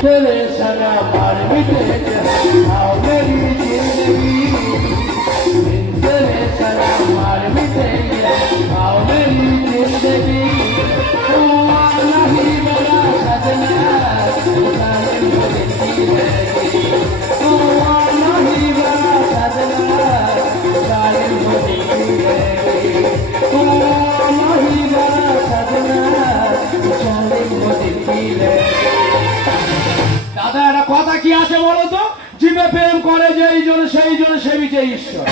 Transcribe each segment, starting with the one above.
Söyle sana marifet edeceğim, ağlar yüzünü সেবিছে ঈশ্বর।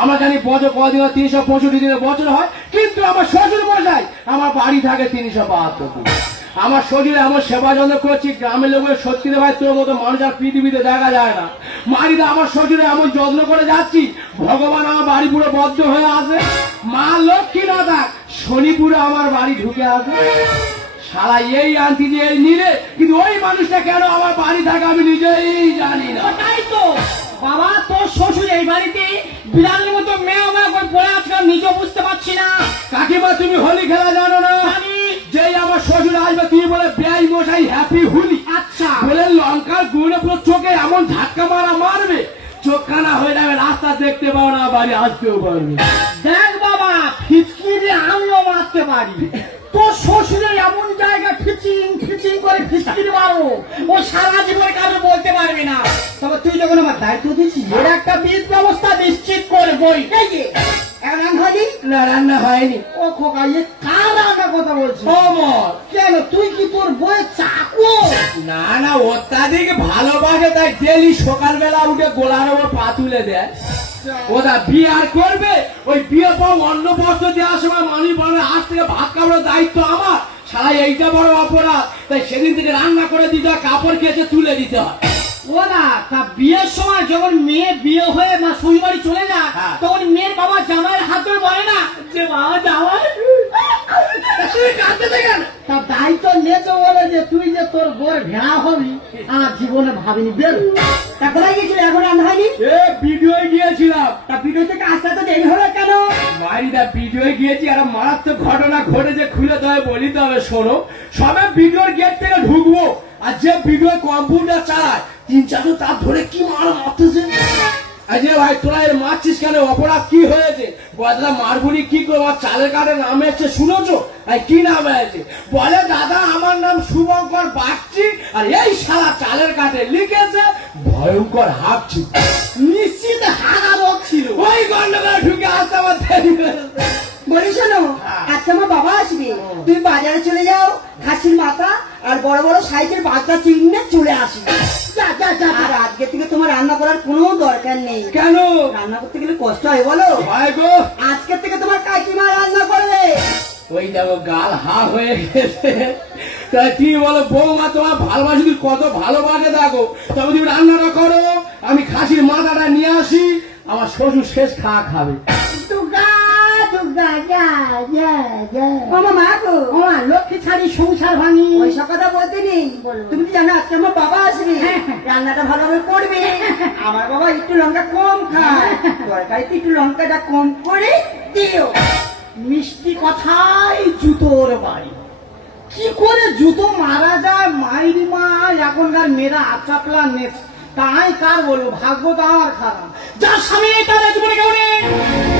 আমরা জানি বছর কদিন তিনশো পঁয়ষট্টি দিনের বছর হয়, কিন্তু আমার শ্বশুর মশাই আমার বাড়ি থাকে তিনশো বাহাত্তর দিন। আমার শরীরে এমন সেবা যত্ন করছি, গ্রামের লোকের সত্যি ভাই, তোর মতো মানুষ আর পৃথিবীতে দেখা যায় না। মারিদা আমার শরীরে এমন যত্ন করে যাচ্ছি, ভগবান আমার বাড়ি পুরো বদ্ধ হয়ে আসে মা লক্ষ্মী না থাক, শনিপুরে আমার বাড়ি ঢুকে আসে সারা এই আনতি যে এই নিলে, কিন্তু ওই মানুষটা কেন আমার বাড়ি থাকে আমি নিজেই জানি না। ওটাই তো। বাবা তোর শ্বশুর এই বাড়িতে বিড়ালের মতো মেয়ে মেয়ে করে পড়ে আজকে আমি নিজেও বুঝতে পারছি না। কাকিমা তুমি হোলি খেলা জানো না। যেই আমার শ্বশুর আসবে তুমি বলে বেআই মশাই হ্যাপি হোলি। আচ্ছা। বলে লঙ্কার গুঁড়ে পুরো চোখে এমন ধাক্কা মারা মারবে চোখ কানা হয়ে যাবে রাস্তা দেখতে পাও না বাড়ি আসতেও পারবে। দেখ বাবা ফিচকি দিয়ে আমিও মারতে পারি। তোর শ্বশুরের এমন জায়গা ফিচিং ফিচিং করে ফিচকিরি মারো। ও সারা জীবন দায়িত্ব দিচ্ছিস এর একটা বিদ ব্যবস্থা নিশ্চিত করবই। রান্না হয়নি? না রান্না হয়নি। ও খোকা এ কার রান্না কথা বলছিস? ও কেন তুই কি তোর বইয়ের চাকু? না না অত্যাধিক ভালোবাসে তাই ডেলি সকালবেলা উঠে গোলার ওপর পা তুলে দেয়। ওটা বিয়ে আর করবে? ওই বিয়ে পর অন্য বস্ত্র দেওয়ার সময় মানুষ বলবে আজ থেকে ভাত কাপড়ের দায়িত্ব আমার। সারা এইটা বড় অপরাধ। তাই সেদিন থেকে রান্না করে দিতে হয় কাপড় কেচে তুলে দিতে হয়। ও না তা বিয়ের সময় যখন মেয়ে বিয়ে হয়ে মা শ্বশুর বাড়ি চলে যায় হ্যাঁ। তখন মেয়ের বাবা জামাইয়ের হাত ধরে বলে না যে বাবা জামাই তা দায়িত্ব নিয়েছে বলে যে তুই যে তোর বোর ভেড়া হবি আর জীবনে ভাবিনি বের তা কোথায় গেছিল এখন রান্না হয়নি? এ ভিডিও গিয়েছিলাম। তা ভিডিও থেকে আসতে তো দেরি হলো কেন? মারিদা গিয়েছি আর মারাত্মক ঘটনা ঘটেছে খুলে তবে বলিতে হবে শোনো সবে ভিডিওর গেট থেকে ঢুকবো আর যে ভিডিও কম্পিউটার চালায় তিন চারশো তার ধরে কি মার মারতেছে? ভাই তোরা এর মারছিস কেন? অপরাধ কি হয়েছে? বদলা মারবুনি কি করে? আমার চালের কার্ডের নাম এসছে শুনেছো? আর কি নাম হয়েছে? বলে দাদা আমার নাম শুভঙ্কর বাগচি আর এই শালা চালের কার্ডে লিখেছে ভয়ঙ্কর হাঁপছি নিশ্চিত হারা ছিল। ওই গন্ডগোল ঢুকে আসতে আমার দেরি হয়েছে বলি শোনো আজকে আমার বাবা আসবে। তুই বাজারে চলে যাও খাসির মাথা আর বড় বড় সাইজের বাচ্চা চিংড়ে চলে আসবে। যা আর আজকে থেকে তোমার রান্না করার কোনো দরকার নেই। কেন? রান্না করতে গেলে কষ্ট হয় বলো। আজকে থেকে তোমার কাকিমা রান্না করবে। ওই দেখো গাল হা হয়ে গেছে। তা তুমি বলো বৌমা তোমার ভালোবাসি তুমি কত ভালোবাসে দেখো। তবে তুমি রান্নাটা করো আমি খাসির মাথাটা নিয়ে আসি আমার শ্বশুর শেষ খাওয়া খাবে। মামা মা গো মামা লক্ষ্মী ছাড়ি সংসার ভাঙি। ওই সব কথা বলতে নেই তুমি কি জানো আজকে আমার বাবা আসবে? রান্নাটা ভালোভাবে করবে। আমার বাবা একটু লঙ্কা কম খায়। তরকারিতে একটু লঙ্কাটা কম করে দিও। মিষ্টি কথাই জুতোর বাড়ি। কি করে জুতো মারা যায়? মাইরি মা এখনকার মেয়েরা আচাপলা নেচ তাই কার বলব ভাগ্য তো আমার খারাপ। যার স্বামী তার জীবনে কেউ নেই।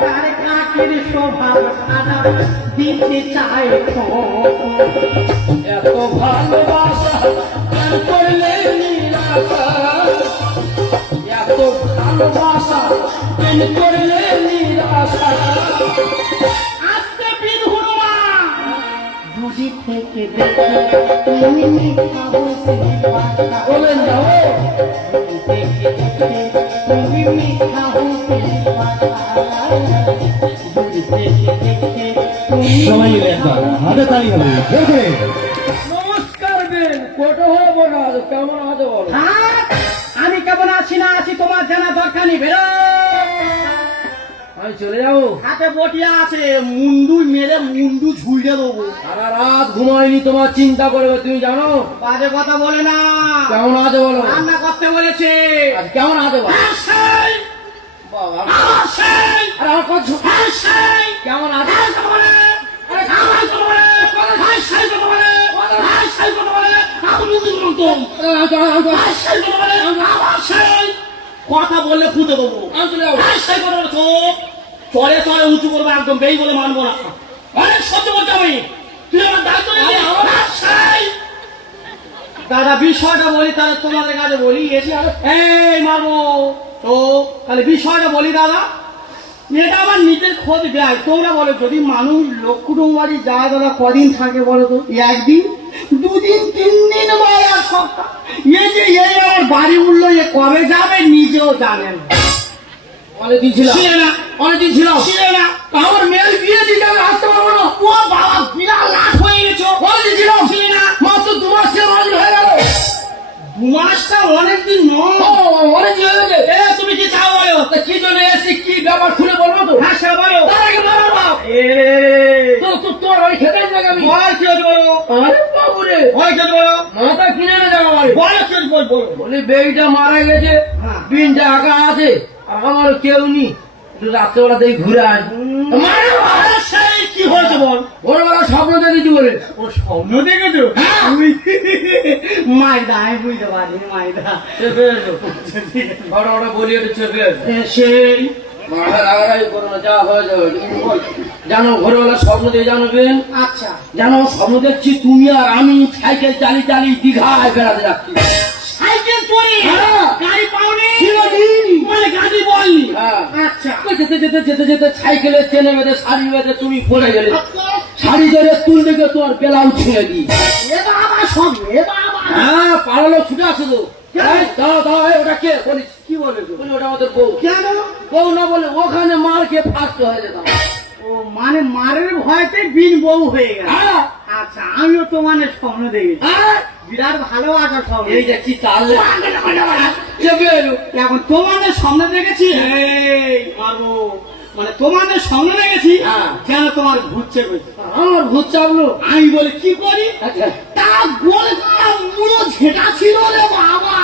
তার কাকের স্বভাব খারাপ দিতে চায় এত ভালোবাসা কেন করলে নিরাশা। এত ভালোবাসা কেন করলে নিরাশা। আজকে বিধুর মা থেকে দেখে তুমি মিথ্যা বলতে পারতা। বলেন না ও। দেখে সবাই হয়ে আমি কেমন আছি না আছি তোমার জানা দরকার নেই বেরো আমি চলে যাব হাতে বটিয়া আছে মুন্ডু মেরে মুন্ডু ঝুড়ে দেবো সারা রাত ঘুমাইনি তোমার চিন্তা করবে তুমি জানো বাজে কথা বলে না কেমন আছে বলো রান্না করতে বলেছে কেমন আছে বলো বাবা আর আমার কেমন আছে কথা বললে খুঁজে দেবো। চলে চলে উঁচু করব একদম বেই বলে মানবো না। অনেক সহ্য করতে আমি তুই আমার দায়িত্ব নিলি আসাই দাদা বিষয়টা বলি তাহলে তোমাদের কাছে বলি। এসে আর এই মারবো। তো তাহলে বিষয়টা বলি দাদা। এটা আমার নিজের খোঁজ দেয়। তোমরা বলো যদি মানুষ লক্ষ্মণ বাড়ি যায় দাদা কদিন থাকে বলো তো? একদিন দুদিন তিন দিন বা এক সপ্তাহ। এ যে এ আমার বাড়ি উঠল এ কবে যাবে নিজেও জানেন অনেকদিন ছিলাম ছিল না। অনেকদিন ছিলাম ছিল না। আমার মেয়ের বিয়ে দিতে আমি আসতে পারব না। ও বাবা বিরাট মাসটা অনেকদিন ও, নয় অনেকদিন হয়ে গেছে। এ তুমি কি চাও বলো? তা কি জন্য এসেছি কি ব্যাপার খুলে বলব তো? হ্যাঁ সে বলো। তার আগে মারার বাপ এ তো তো তোর বাড়ি খেতে যাবে আমি। বল কি বলো? আরে বাবু রে। বলো মাথা কিনে এনে যাব আমার। বলো কি মারা গেছে। হ্যাঁ। বিনটা একা আছে। আমার কেউ নি একটু রাত্রেবেলা দেখি ঘুরে আসব মারা কি হয়েছে বল? ভোরবেলা স্বপ্ন দেখেছি বলে। ও স্বপ্ন দেখেছ? হ্যাঁ। মাইদা আমি বুঝতে পারি মাইদা। চেপে এসো। বড় বড় বলি একটু চেপে এসো। সেই মাথা রাগারাগি করো না যা হয়ে যাবে জানো ভোরবেলা স্বপ্ন দিয়ে জানো বেন আচ্ছা। জানো স্বপ্ন দেখছি তুমি আর আমি সাইকেল চালিয়ে চালিয়ে দীঘায় বেড়াতে যাচ্ছি। সাইকেল চড়ি হ্যাঁ। গাড়ি পাওনি। মানে গাড়ি বলনি। হ্যাঁ। আচ্ছা। যেতে যেতে যেতে যেতে সাইকেলের চেনে বেঁধে শাড়ি বেঁধে তুমি পড়ে গেলে। শাড়ি ধরে তুল দিকে তোমার বেলাও দিই এ বাবা সব এ বাবা। হ্যাঁ পালালো ছুটে আসে তো। ওটা কে? বলিস কি বলে ওটা আমাদের বউ। কেন? বউ না বলে ওখানে মার খেয়ে হয়ে যেতাম ও মানে মারের ভয়তে বিন বউ হয়ে গেল। হ্যাঁ। আচ্ছা আমিও তো মানে স্বপ্ন দেখেছি। বিরাট ভালো এই যে কি এখন তোমাদের সামনে দেখেছি? এই মারবো। মানে তোমাদের সামনে হ্যাঁ। যেন তোমার ঘুরছে আমার ভূত চাপলো। আমি বলে কি করি? আচ্ছা। তা গোল মুড়ো ঝেঁটা ছিল রে বাবা।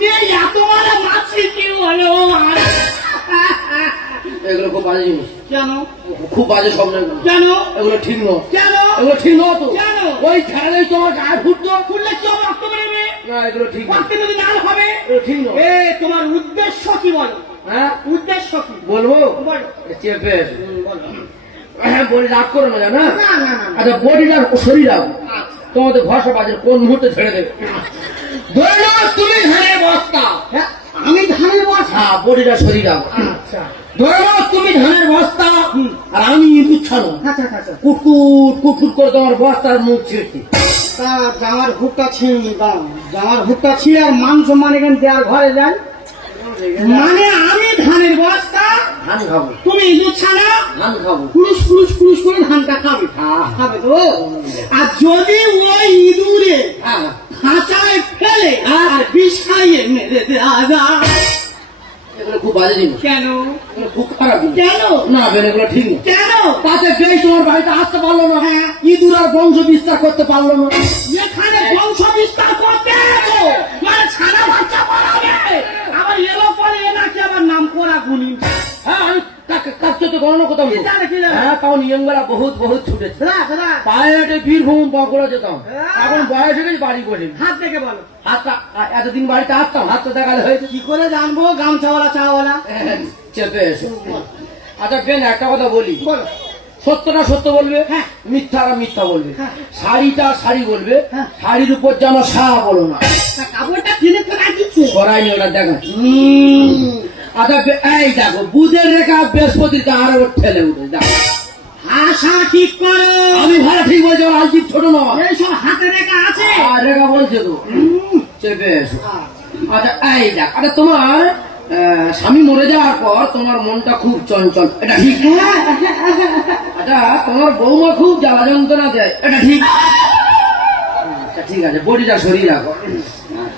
নেই এত মানে মাছি কি হলো আর এগুলো খুব বাজে জিনিস। কেন? খুব বাজে স্বপ্ন কেন? এগুলো ঠিক নয়। কেন? এগুলো ঠিক নয় তো। কেন? ওই খেলালেই তোমার গায়ে ফুটতো। খুললে কি হবে রক্ত বেরোবে? না এগুলো ঠিক রক্ত যদি হবে? ঠিক নয়। এ তোমার উদ্দেশ্য কি বলো? হ্যাঁ? উদ্দেশ্য কি? বলব? চেপে বলো। হ্যাঁ, বলি রাগ করো না জানা। আচ্ছা বডিটা শরীর রাখো আচ্ছা। তোমাদের ভরসা বাজে কোন মুহূর্তে ছেড়ে দেবে? ধরে নাও তুমি ধানের বস্তা। হ্যাঁ, আমি ধানের বস্তা? হ্যাঁ বডিটা শরীর রাখো আচ্ছা ধরে তুমি ধানের বস্তা আর আমি ইঁদুর ছাড়ো। আচ্ছা আচ্ছা কুটকুট কুটকুট করে তোমার বস্তার মুখ ছিঁড়ছি। তা জামার হুকটা ছিঁড়ি জামার হুকটা ছিঁড়ে আর মান সম্মান এখানে দেওয়ার ঘরে যান। মানে আমি ধানের বস্তা ধান খাব। তুমি ইঁদুর ছাড়া ধান খাব। পুরুষ পুরুষ পুরুষ করে ধানটা খাবে। হ্যাঁ। খাবে তো? আর যদি ওই ইঁদুরে হ্যাঁ। খাঁচায় ফেলে আর বিষ খাইয়ে মেরে দেওয়া যায়। এগুলো খুব বাজে জিনিস। কেন? খুব খারাপ কেন? না বেন এগুলো ঠিক না কেন? তাতে বেশ তোমার বাড়িতে আসতে পারল না হ্যাঁ। ইঁদুর আর বংশ বিস্তার করতে পারল না। এখানে বংশ বিস্তার করতে। মানে ছানা বাচ্চা বাড়াবে আবার এলো পরে এ নাকি আবার নাম করা হ্যাঁ হ্যাঁ নিয়মগুলা বহুত বহুত ছুটেছে পায়ে হেঁটে বীরভূম বাঁকুড়া যেতাম। হ্যাঁ। এখন বয়স হয়ে গেছে বাড়ি করে। হাত দেখে বলো। হাতটা এতদিন বাড়িতে আসতাম হাতটা দেখালে হয়েছে কি করে জানব? গামছাওয়ালা চাওয়ালা। চেপে এসো। আচ্ছা বেন একটা কথা বলি। বলো। সত্যটা সত্য বলবে? হ্যাঁ। মিথ্যাটা মিথ্যা বলবে। হ্যাঁ। শাড়িটা শাড়ি বলবে। শাড়ির উপর যেন শাহ বলো না। কাপড়টা কিনে তো রাখিছো করাইনি ওটা দেখা আচ্ছা এই দেখো বুধের রেখা বৃহস্পতির আরও ঠেলে উঠে দেখো। আশা ঠিক করো। আমি ভালো ঠিক বলছি আমার আলচিপ ছোট নয়। এইসব হাতে রেখা আছে। আর রেখা বলছে তো। চেপে এসো। আচ্ছা। এই দেখ আচ্ছা তোমার স্বামী মরে যাওয়ার পর তোমার মনটা খুব চঞ্চল এটা ঠিক আচ্ছা তোমার বৌমা খুব জ্বালা যন্ত্রণা দেয় এটা ঠিক? আচ্ছা ঠিক আছে বডিটা সরিয়ে রাখো।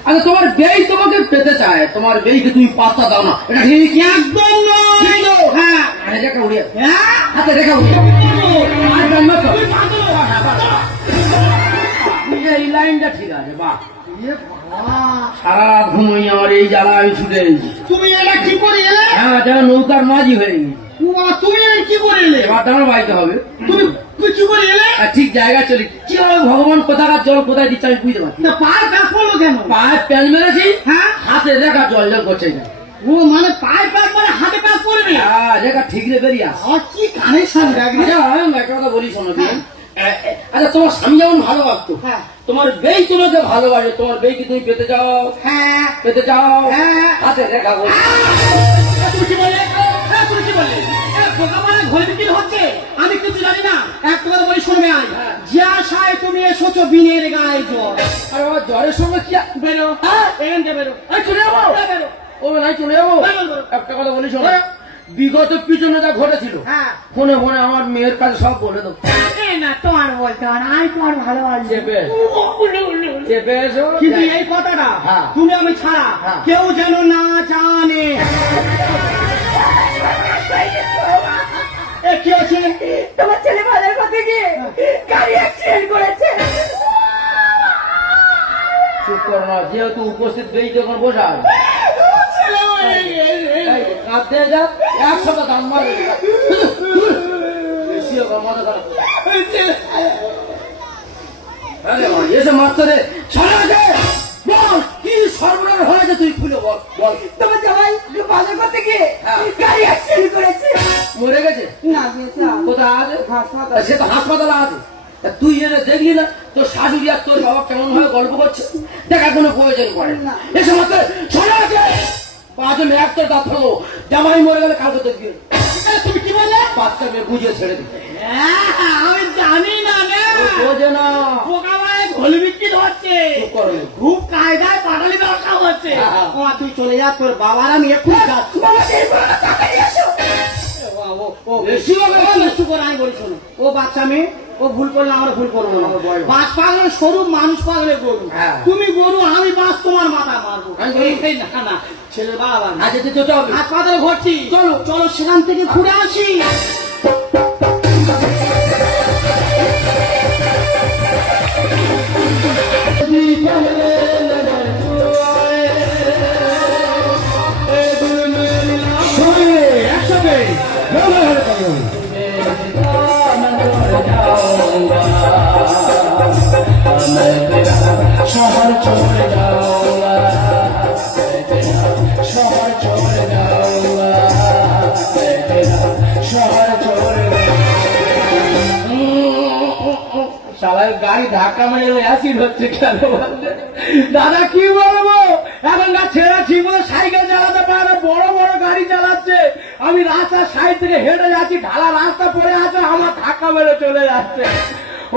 আচ্ছা তোমার বেই তোমাকে পেতে চায়। তোমার বেইকে তুমি পাত্তা দাও না। এটা ঠিক? একদম নয়। হ্যাঁ। রেখা উড়িয়ে হ্যাঁ? হাতে রেখা উড়িয়ে আর ডান মাথা। এই লাইনটা ঠিক আছে বাহ। সারা রাত ঘুমোই আমার এই জ্বালা আমি ছুটে তুমি এটা কি করে হ্যাঁ নৌকার মাঝি হয়ে গেছি। তুমি কি করে এবার দাঁড়া বাইতে হবে। তুমি তুমি কি করে এলে? ঠিক জায়গা চলে কীভাবে ভগবান কোথাকার জল কোথায় দিচ্ছে আমি বুঝতে পারছি না। পায়ের কাজ পড়ল কেন? পায়ে প্যান মেরেছি হ্যাঁ? হাতে দেখা জল জল করছে এখানে। ও মানে পায়ের কাজ পরে হাতে কাজ পড়বে হ্যাঁ দেখা ঠিক রে বেরিয়ে আস আর কি কানেকশন আচ্ছা আমি একটা কথা বলি শোনো এ- আচ্ছা তোমার স্বামী যেমন ভালোবাসতো হ্যাঁ। তোমার বেই তোমাকে ভালোবাসে তোমার বেই কি তুমি পেতে যাও হ্যাঁ। পেতে যাও হ্যাঁ। হাতে দেখা বলি এ, তুমি কি বললে? এ, তুমি কি মানে ঘরে বিক্রি হচ্ছে? আমি কিছু জানি না। এক কথা বলি শুনবে আজ হ্যাঁ। তুমি এসেছ বিনের গায়ে জ্বর। আর বাবা জ্বরের সঙ্গে কি বেরো। হ্যাঁ। এখান থেকে বেরো। চলে যাব? হ্যাঁ, ও নাই চলে যাব। একটা কথা বলি শোনো। বিগত পিছনে যা ঘটেছিল হ্যাঁ। ফোনে ফোনে আমার মেয়ের কাছে সব বলে দেবো। না তোমার বলতে হয় আমি তোমার এসো। কিন্তু এই কথাটা হ্যাঁ। তুমি আমি ছাড়া হ্যাঁ। কেউ যেন না জানে। কি আছে তোমার ছেলে বাজার করতে গিয়ে গাড়ি অ্যাক্সিডেন্ট করেছে। চুপ করো না যেহেতু উপস্থিত বেই যখন বসা কাঁদতে যা দাম এসে মারতে সারা বল কি সর্বনাশ হয়েছে তুই খুলে বল বল। তোমার জামাই বাজার করতে গিয়ে হ্যাঁ। গাড়ি অ্যাক্সিডেন্ট করেছে। মরে গেছে? না গেছে কোথায় আছে? হাসপাতাল। সে তো হাসপাতালে আছে। তুই এনে দেখলি না তোর শাশুড়ি আর তোর বাবা কেমন ভাবে গল্প করছে? দেখার কোনো প্রয়োজন পড়ে না। মাত্র শোনা আছে পাঁচ এক তোর দাঁত ফেলো জামাই মরে গেলে কাউকে দেখবি এ, তুমি কি বললে? বাচ্চা মেয়ে বুঝিয়ে ছেড়ে দিবে। হ্যাঁ, আমি জানি না বোঝে না। বোকা বিক্রি হচ্ছে। খুব কায়দায় পাটালি ব্যবসা হচ্ছে। হ্যাঁ, হ্যাঁ। তুই চলে যা তোর বাবার আমি ও, আমি বলি শোনো। বাচ্চা মেয়ে ও ভুল করলে আমরা ভুল করব না। বাস সরু মানুষ পাগলে গরু। হ্যাঁ। তুমি গরু আমি বাস তোমার মাথা মারবো। না না ছেলে বাবা যেতে হবে হাসপাতালে ভর্তি চলো। চলো সেখান থেকে ঘুরে আসি। শহর চলে যাওয়া শালার গাড়ি ধাক্কা মেরে অ্যাসিড হচ্ছে কেন দাদা, কি বলব? এখনকার ছেলেরা ঠিক মতো সাইকেল চালাতে পারে বড় বড় গাড়ি চালাচ্ছে। আমি রাস্তার সাইড থেকে হেঁটে যাচ্ছি, ঢালা রাস্তা পড়ে আছে, আমার ধাক্কা মেরে চলে যাচ্ছে।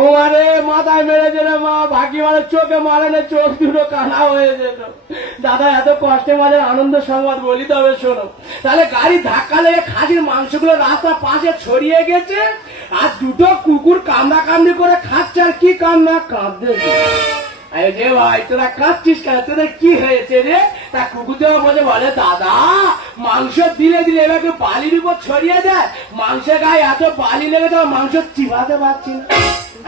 ও মারে মাথায় মেরেছে রে মা বাকি মানে চোখে মারে না, চোখ দুটো কানা হয়ে যেত। দাদা, এত কষ্টে মাঝে আনন্দ সংবাদ বলি তবে শোনো। তাহলে গাড়ি ধাক্কা লেগে খাসির মাংসগুলো রাস্তার পাশে ছড়িয়ে গেছে আর দুটো কুকুর কামড়া কামড়ি করে খাচ্ছে, আর কি কান্না? কাঁদছে। আরে রে ভাই, তোরা কাঁদছিস কেন? তোদের কি হয়েছে রে? তা কুকুর বলে বলে, দাদা, মাংস দিলে দিলে এবার বালির উপর ছড়িয়ে দেয়। মাংসের গায়ে এত বালি লেগে তো মাংস চিবাতে পারছি না।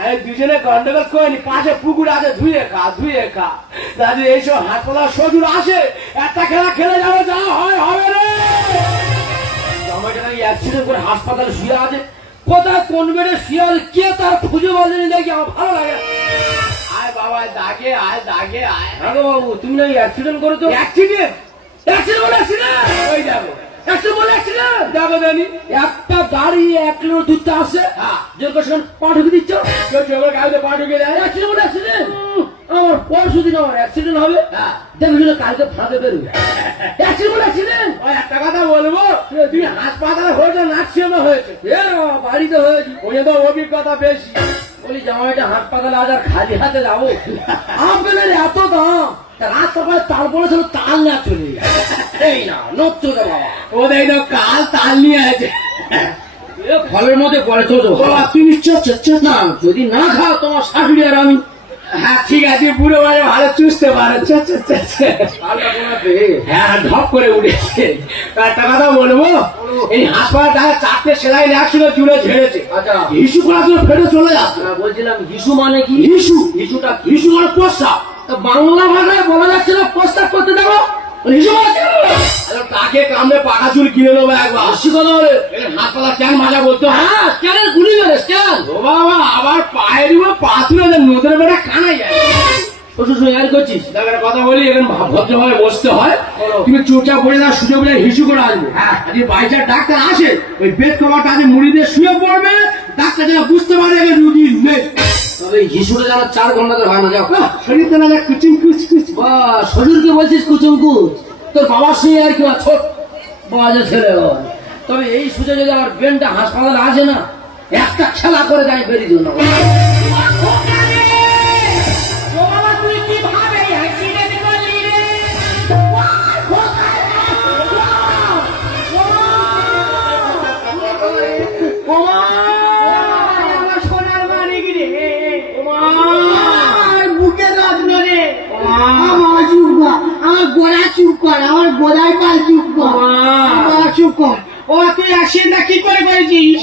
আরে দুজনে গন্ডগোল করিনি পাশে পুকুর আছে, ধুয়ে খা ধুয়ে খা। দাদু এইসব হাতপলা সজুর আসে, একটা খেলা খেলে যাবে যা হয়, হবে রে। হাসপাতালে শুয়ে আছে। কোথায় কোন বেডে শুয়ে আছে কে তার খুঁজে বলেনি দেখি আমার ভালো লাগে। আয় বাবা দাগে আয় দাগে আয়। হ্যাঁ বাবু তুমি নাকি অ্যাক্সিডেন্ট করেছ? অ্যাক্সিডেন্ট অ্যাক্সিডেন্ট বলে অ্যাক্সিডেন্ট ওই দেখো। একটা গাড়ি এক কিলো দুধটা আসে যে সেখানে পা ঢুকে দিচ্ছ? পা ঢুকে দেয়? আমার পরশু দিন আমার অ্যাক্সিডেন্ট হবে। দেখো কালকে ফাঁকে বেরোবে। অ্যাক্সিডেন্ট বলে অ্যাক্সিডেন্ট ওই একটা কথা বলব তুমি হাসপাতালে হয়েছে হয়েছে এ বাড়িতে হয়েছে ওই তো অভিজ্ঞতা বেশি। বলি জামাইটা হাসপাতালে আজ আর খালি হাতে যাব? আপেলের এত দাম। তা রাস্তায় তারপরে শুধু তাল না চলে এই না নচ্ছ বাবা। ও দেখ কাল তাল নিয়ে আছে। এ ফলের মধ্যে পড়ে তুমি নিশ্চয় না যদি না খাও তোমার শাশুড়ি আর আমি হ্যাঁ ঠিক আছে বুড়ো মানে ভালো চুষতে পারে। চ। হ্যাঁ ঢপ করে উঠেছে। একটা কথা বলব? এই হাসপাতাল চারটে সেলাই একসঙ্গে জুড়ে ঝেড়েছে। আচ্ছা। হিসু করার জন্য ফেটে চলে যাচ্ছে। না, বলছিলাম হিসু মানে কি? হিসু। হিসুটা হিসু মানে প্রস্তাব তা বাংলা ভাষায় বলা যাচ্ছে না প্রস্তাব করতে দেবো তাকে কামড়ে পাকা চুল কিনে নেব একবার। হাসি কথা বলে। এখানে কেন মাজা বলতো হ্যাঁ? গুলি মেরে স্ক্যান ও বাবা আবার পায়ের উপর পা তুলে যে বেটা কানাই যায়। করছিস? কথা বলি এখানে ভদ্রভাবে বসতে হয়। তুমি চুপচাপ পড়ে না বলে হিসু করে আসবে। হ্যাঁ। ডাক্তার আসে ওই বেড কভারটা আছে মুড়ি দিয়ে শুয়ে পড়বে ডাক্তার যেন বুঝতে পারে যে রুগী নেই। তবে হিসুরে যেন চার ঘন্টাতে না যাও শরীর তো না কুচিং কুচ কুচ। বা শরীরকে বলছিস কুচুম কুচ? তোর বাবার সঙ্গে আর কি ছোট বাজে ছেলে তবে এই সুযোগ যদি আমার ব্রেনটা হাসপাতালে আসে না একটা খেলা করে যায় বেরিয়ে দিও আমার গোড়া চুপ কর আমার গোড়ায় পাল চুপ কর। চুপ কর। ও তুই অ্যাক্সিডেন্টটা কি করে করেছিস?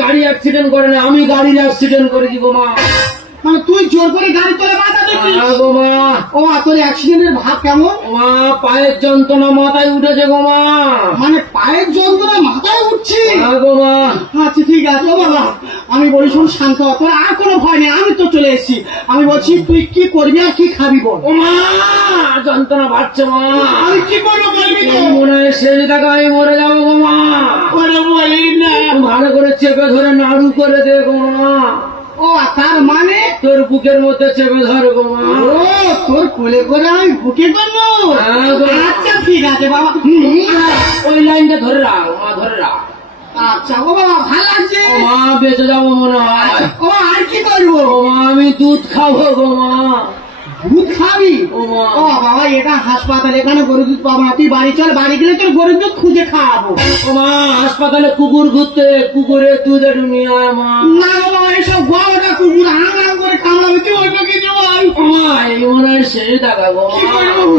গাড়ি অ্যাক্সিডেন্ট করে না আমি গাড়ির অ্যাক্সিডেন্ট করেছি গো মা। মানে তুই জোর করে গাড়ি তোলে মাথা আ গো মা। ও তোর অ্যাক্সিডেন্টের ভাব কেমন? ও মা পায়ের যন্ত্রণা মাথায় উঠেছে গো মা। মানে পায়ের যন্ত্রণা মাথায় উঠছে? গো মা। আচ্ছা ঠিক আছে ও বাবা। আমি বলি শোন শান্ত তোর আর কোনো ভয় নেই আমি তো চলে এসেছি। আমি বলছি তুই কি করবি আর কি খাবি বল। ও মা যন্ত্রণা বাড়ছে মা। আমি কি করব বলবি মনে হয় শেষ টাকা আমি মরে যাব গো মা। ওরে বলিস না। ভালো করে চেপে ধরে নাড়ু করে দে গো মা। ও তার মানে? তোর বুকের মধ্যে চেপে ধরবো ও তোর কোলে করে আমি বুকে করব? হ্যাঁ আচ্ছা ঠিক আছে বাবা। ওই লাইনটা ধরে রাখ মা ধরে রাখ। আচ্ছা ও বাবা ভালো আছে মা বেঁচে যাব মনে হয়। ও আর কি করব? আমি দুধ খাব গো মা। দুধ খাবি ও বাবা এটা হাসপাতাল এখানে গরুর দুধ পাবো না? তুই বাড়ি চল বাড়ি গেলে তোর গরুর দুধ খুঁজে খাওয়াবো। মা হাসপাতালে কুকুর ঘুরতে কুকুরের দুধ একটু নিয়ে আয় মা। না বাবা এসব গরুটা কুকুর হাম হাম করে কামড়াবে তুই অল্প কিছু বল মা এই মনে হয় শেষ টাকা গো কি মা? করব?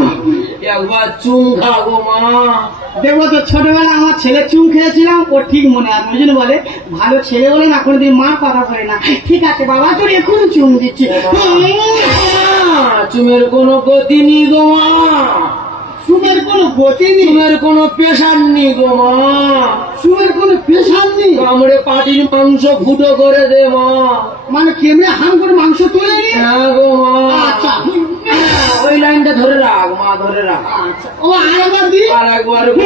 একবার চুম খা গো মা। দেখব তো ছোটবেলা আমার ছেলে চুম খেয়েছিলাম ওর ঠিক মনে আছে ওই জন্য বলে ভালো ছেলে বলে না কোনোদিন মা কথা করে না। ঠিক আছে বাবা তোর এখন চুম দিচ্ছি। চুমের কোনো গতি নেই গো মা। চুমের কোনো গতি নেই? চুমের কোনো প্রেশার নেই গো মা। চুমের কোনো পেশাব নেই? কামড়ে পাটির মাংস ফুটো করে দে মা। মানে কেমনে হাম করে মাংস তুলে নি হ্যাঁ গো মা। আচ্ছা। ওই লাইনটা ধরে রাখ মা ধরে রাখ। আচ্ছা। ও আরেকবার দি আর একবার গো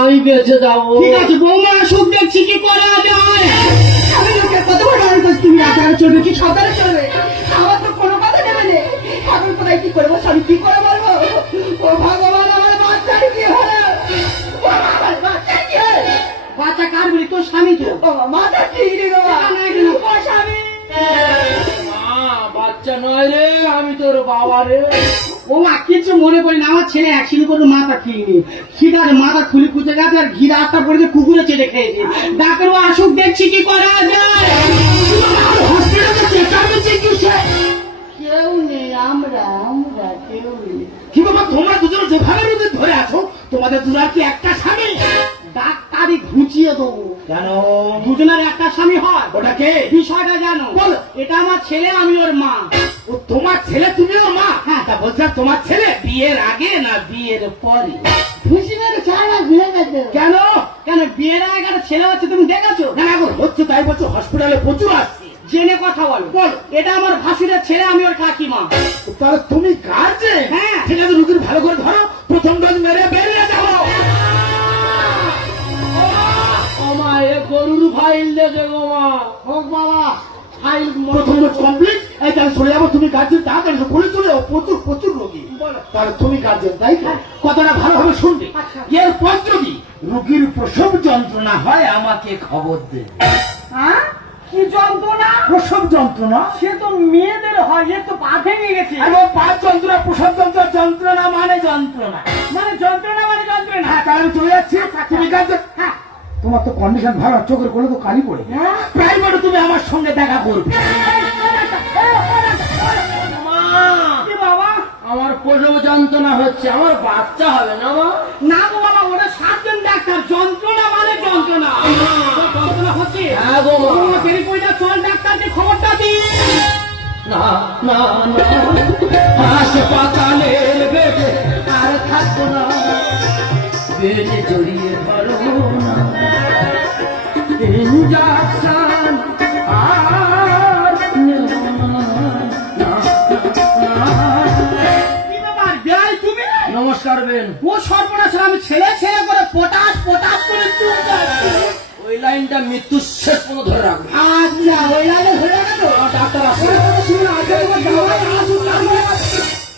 আমি বেঁচে যাব। ঠিক আছে বৌমা সুখ দেখছি কি করা যায়। আমি লোকের কত বড় তুমি আচারে চলবে কি সাঁতারে চলবে? করব আমি কি করে বলব? ও ভগবান আমার বাচ্চার কি হলো বাচ্চা কার বলি? তোর স্বামী তো। মাথা বাবা স্বামী। রে ও মা মনে না আমার ছেলে মাথা মাথা খুলে খুঁজে গেছে আর কুকুরে চেটে খেয়েছে। ডাক্তার ও আসুক দেখছি কি করা যায়। কেউ নেই আমরা আমরা কেউ নেই কি বাবা তোমরা দুজন যেভাবে রোদে ধরে আছো তোমাদের দুজন কি একটা স্বামী? ডাক্তারি ঘুচিয়ে দেবো। কেন? দুজনের একটা স্বামী হয়। ওটা কে? বিষয়টা জানো। বলো। এটা আমার ছেলে আমি ওর মা। ও তোমার ছেলে তুমিও মা? হ্যাঁ। তা বলছে তোমার ছেলে? বিয়ের আগে না বিয়ের পরে? খুশি গেছে। কেন? কেন বিয়ের আগে একটা ছেলে হচ্ছে তুমি দেখেছ? না এখন হচ্ছে তাই বলছো হসপিটালে প্রচুর আসছে। জেনে কথা বলো। বল। এটা আমার ভাসুরের ছেলে আমি ওর কাকিমা। তাহলে তুমি গার্জেন হ্যাঁ। ঠিক আছে রুগীর ভালো করে ধরো। প্রথম ডোজ মেরে বেরিয়ে যাব ও এ গরুর ফাইল দেখে গো হোক বাবা ফাইল প্রথম ডোজ কমপ্লিট এই তাহলে চলে যাব। তুমি গার্জেন তাড়াতাড়ি এসো, বলে চলে যাব প্রচুর প্রচুর রোগী। তাহলে তুমি গার্জেন তাই তো? কথাটা ভালোভাবে শুনবে। আচ্ছা। এরপর যদি রুগীর প্রসব যন্ত্রণা হয় আমাকে খবর দে। হ্যাঁ? কি যন্ত্রণা প্রসব যন্ত্রণা সে তো মেয়েদের হয় এ তো পা ভেঙে গেছে এবং পাঁচ যন্ত্রণা প্রসব যন্ত্র যন্ত্রণা মানে যন্ত্রণা মানে যন্ত্রণা মানে যন্ত্রণা হ্যাঁ তাহলে চলে যাচ্ছি তুমি গার্জেন হ্যাঁ তোমার তো কন্ডিশন ভালো চোখের কোলে তো কালি পড়ে হ্যাঁ? প্রাইভেটে তুমি আমার সঙ্গে দেখা করবে আমার প্রসব যন্ত্রণা হচ্ছে আমার বাচ্চা হবে না মা না গো বাবা ওরা সাতজন ডাক্তার যন্ত্রণা মানে যন্ত্রণা নমস্কার বেন ও সর্বনাশ আমি ছেলে ছেলে করে পটাশ পটাশ করে চুপ ওই লাইনটা মৃত্যু শেষ পর্যন্ত ধরে রাখবে। আচ্ছা ওই ডাক্তার তারপরে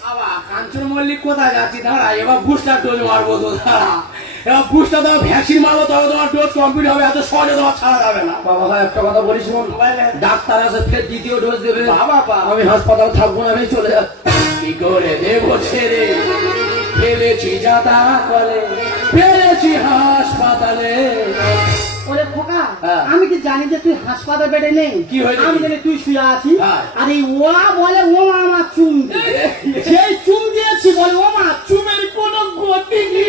বাবা কাঞ্চন মল্লিক কোথায় যাচ্ছি? দাঁড়া এবার বুস্টার ডোজ মারবো তো দাঁড়া। এবার বুস্টার দেওয়া ভ্যাকসিন মারবো তবে তোমার ডোজ কমপ্লিট হবে এত সহজে তোমার ছাড়া যাবে না। বাবা ভাই একটা কথা বলিস ডাক্তার আছে ফের দ্বিতীয় ডোজ দেবে। বাবা, বাবা। আমি হাসপাতাল থাকব না আমি চলে যাচ্ছি কি করে দেবো ছেড়ে? ফেলেছি যাতা কলে ফেলেছি হাসপাতালে। ওরে খোকা হ্যাঁ। আমি কি জানি যে তুই হাসপাতাল বেডে নেই? কি হয়েছে আমি জানি তুই শুয়ে আছিস। হ্যাঁ। আর এই ওরা বলে ও আমার চুম সেই চুম দিয়েছি বলে ও মা চুমের কোনো গতি কি?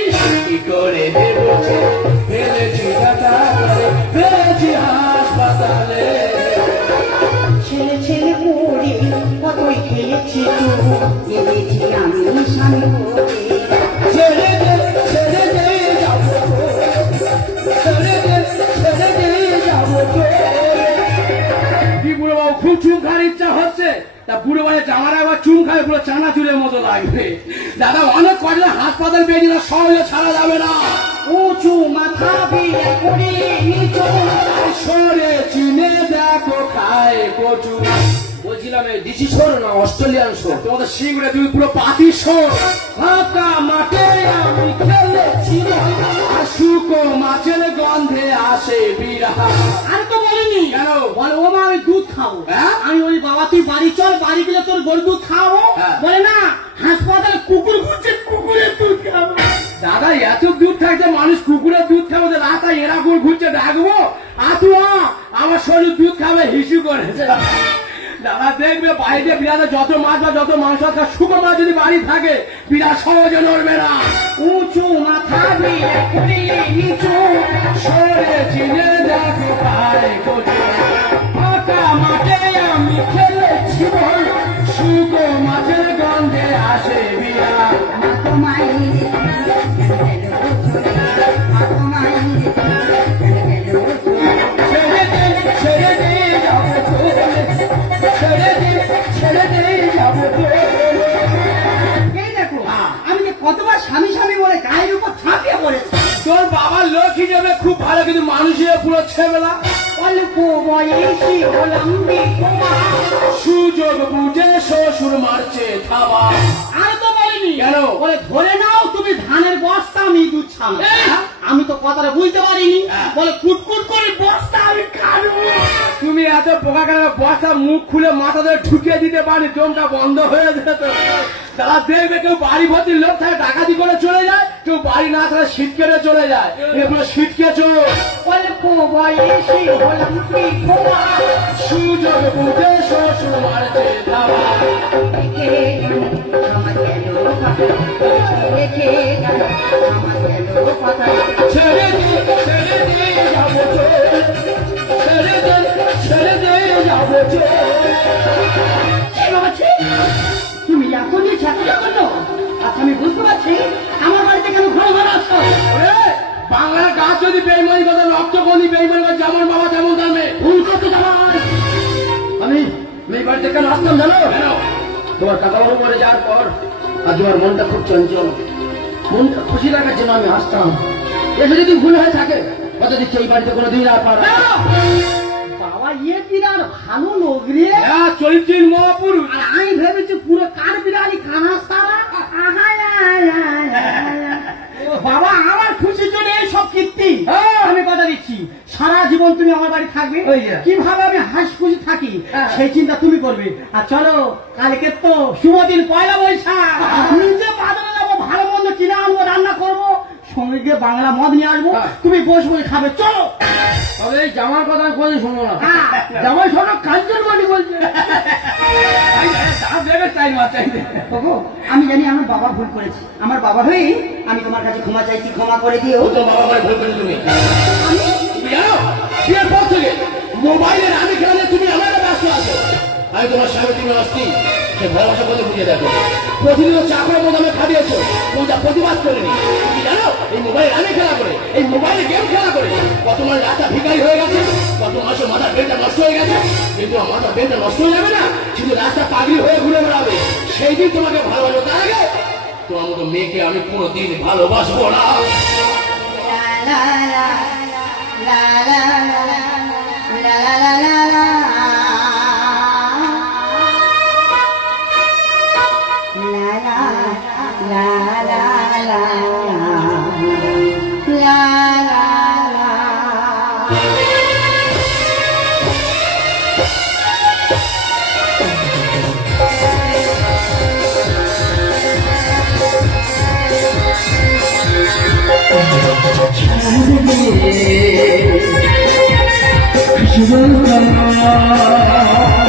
করে ফেলেছি ফেলেছি হাসপাতালে ছেলে ছেলে করে কতই খেয়েছি তো আমি স্বামী করে। কি বুড়ো চুম খাওয়ার ইচ্ছা হচ্ছে, তা বুড়ো বাড়ি জামারা একবার চুম খায় পুরো চানা চুরের মতো লাগবে। দাদা, অনেক কদিন হাসপাতাল পেয়ে না সহজে ছাড়া যাবে না। উঁচু মাথা বিয়ে করে সরে চিনে দেখো খায় কচু। বলছিলাম এই দিশি শোর না অস্ট্রেলিয়ান শোর? তোমাদের শিংড়ে তুমি পুরো পাতি সর ফাঁকা মাঠে আমি খেলেছি শুকো মাছের গন্ধে আসে বিরাট আর তো বলিনি। কেন? বলে ও মা আমি দুধ খাব। হ্যাঁ? আমি বলি বাবা তুই বাড়ি চল বাড়ি গেলে তোর গরু দুধ খাব হ্যাঁ। বলে না হাসপাতালে কুকুর ঘুরছে কুকুরের দুধ খাব। দাদা এত দুধ থাকছে মানুষ কুকুরের দুধ খাবে তো রাস্তায় এরকম ঘুরছে ডাকবো আতু আ, আমার শরীর দুধ খাবে হিসু করেছে। দাদা দেখবে বাইরে বিড়ালে যত মাছ বা যত মাংস থাকে শুকো মাছ যদি বাড়ি থাকে, বিড়াল সহজে নড়বে না। উঁচু মাথা নিয়ে নিচু, সরে চিনে যাবে পায় খুব ভালো কিন্তু মানুষের পুরো ছেবেলা অল্প বয়সী হলাম সুযোগ বুঝে শ্বশুর মারছে থাবা আর তো বলিনি। কেন? বলে ধরে নাও তুমি ধানের বস্তা আমি দুধ ছাম আমি তো কথাটা বুঝতে পারিনি। হ্যাঁ। বলে কুটকুট করে বস্তা আমি কাটবো তুমি এত পোকা কেন? বসা মুখ খুলে মাথা ধরে ঢুকিয়ে দিতে পারি জমটা বন্ধ হয়ে যেত। তারা দেখবে কেউ বাড়ি ভর্তি লোক থাকে ডাকাতি করে চলে যায়। কেউ বাড়ি না থাকে শীত কেটে চলে যায়। এগুলো শীত কেছো অল্প বয়সে হলাম সুযোগ বুঝে শ্বশুর ছেড়ে দে ছেড়ে দে যাব ছেড়ে দে ছেড়ে দে যাব। তুমি চেষ্টা করল আচ্ছা আমি বুঝতে পারছি। আমার বাড়িতে কেন ঘর ঘর আসছো? বাংলার গাছ যদি বেইমানি কথা রক্ত কোনি বেইমানি করে যেমন বাবা তেমন মেয়ে ভুল করতে জামাই আমি মেয়ে বাড়িতে কেন আসতাম জানো? তোমার কাকা বাবু মরে যাওয়ার পর আজ আমার মনটা খুব চঞ্চল। মনটা খুশি লাগার জন্য আমি আসতাম। এসে যদি ভুল হয়ে থাকে অত দিচ্ছে এই বাড়িতে কোনো দিন আর পারা বাবা ইয়ে বিরাট ভালো লোক রে? হ্যাঁ মহাপুরুষ। আর আমি ভেবেছি পুরো কার বিরানি কানাস তারা বাবা আমার খুশির জন্য এই সব কীর্তি। আমি কথা দিচ্ছি। সারা জীবন তুমি আমার বাড়ি থাকবে। কীভাবে আমি হাসি খুশি থাকি হ্যাঁ। সেই চিন্তা তুমি করবে। আর চলো কালকে তো শুভ দিন পয়লা বৈশাখ। নিজে বাজারে যাব ভালো মন্দ কিনে আনব রান্না করব। সঙ্গে গিয়ে বাংলা মদ নিয়ে আসব হ্যাঁ। তুমি বসে বসে খাবে চলো। তবে এই জামার কথা কোনোদিন শুনব না। হ্যাঁ, জামাই শোনো কাঞ্চন বাড়ি বলছে। আমি জানি আমার বাবা ভুল করেছে। আমার বাবা হয়ে আমি তোমার কাছে ক্ষমা চাইছি ক্ষমা করে দিও। ও তো বাবা করে ভুল করে তুমি। তুমি জানো? বিয়ের পর থেকে মোবাইলের আমি খেলালে তুমি আমার ব্যস্ত আছো। আমি তোমার স্বামী তুমি সে ভালোবাসা বলে বুঝিয়ে দেখো। প্রতিদিন চাকরের মতো আমি খাটিয়েছো। যা প্রতিবাদ করেনি। জানো? মোবাইল আমি খেলা করে এই মোবাইলে গেম খেলা করে কত মাস রাস্তা ভিখারি হয়ে গেছে কত মাসে মাথা বেলটা নষ্ট হয়ে গেছে কিন্তু মাথা বেলটা নষ্ট হয়ে যাবে না শুধু রাস্তা পাগলি হয়ে ঘুরে বেড়াবে সেই দিন তোমাকে ভালোবাসো তার আগে তোমার মতো মেয়েকে আমি কোনোদিন ভালোবাসবো না 그시는 나